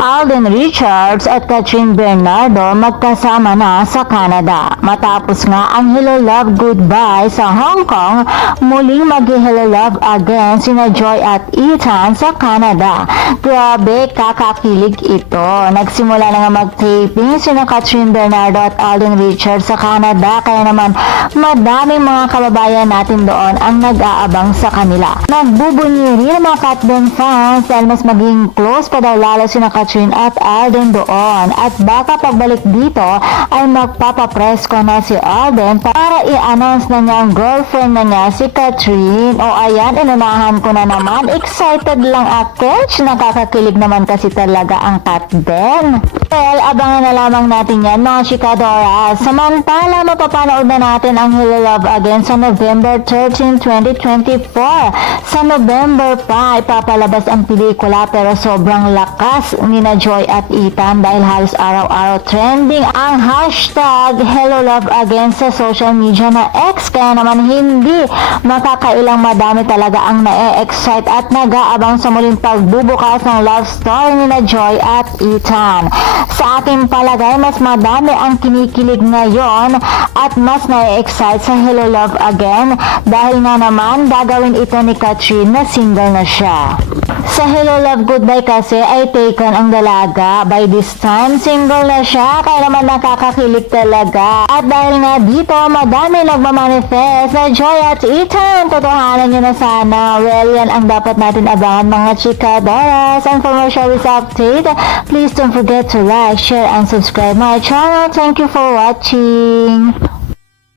Alden Richards at Katrin Bernardo magkasama na sa Canada. Matapos nga ang Hello Love Goodbye sa Hong Kong, muling mag-Hello Love again sina Joy at Ethan sa Canada. Grabe, kakakilig ito. Nagsimula na nga mag-taping sina Katrin Bernardo at Alden Richards sa Canada, kaya naman madaming mga kababayan natin doon ang nag-aabang sa kanila. Nagbubunyi rin ang mga Katben fans dahil mas maging close pa daw lalo sina Katrin at Alden doon, at baka pagbalik dito ay magpapapresko na si Alden para i-announce na niya ang girlfriend na niya si Katrin. O ayan, inunahan ko na naman, excited lang Akech, nakakakilig naman kasi talaga ang Katben. Well, abangan na lamang natin yan mga chikadora. Samantala, mapapanood na natin ang Hello Love again sa November 13, 2024. Sa November pa ipapalabas ang pelikula, pero sobrang lakas ni na Joy at Ethan dahil halos araw-araw trending ang hashtag Hello Love Again sa social media na X, kaya naman hindi makakailang madami talaga ang na-excite at nag-aabang sa muling pagbubukas ng love story ni na Joy at Ethan. Sa aking palagay, mas madami ang kinikilig ngayon at mas na-excite sa Hello Love Again dahil nga naman gagawin ito ni Katrin na single na siya. Sa Hello Love Goodbye kasi ay taken ang dalaga. By this time, single na siya, kaya naman nakakakilig talaga. At dahil nga dito, madami nagmamanifest na Joy at Ethan. Totohanan nyo na sana. Well, yan ang dapat natin abangan mga chikadoras. And for more showbiz update, please don't forget to like, share, and subscribe my channel. Thank you for watching.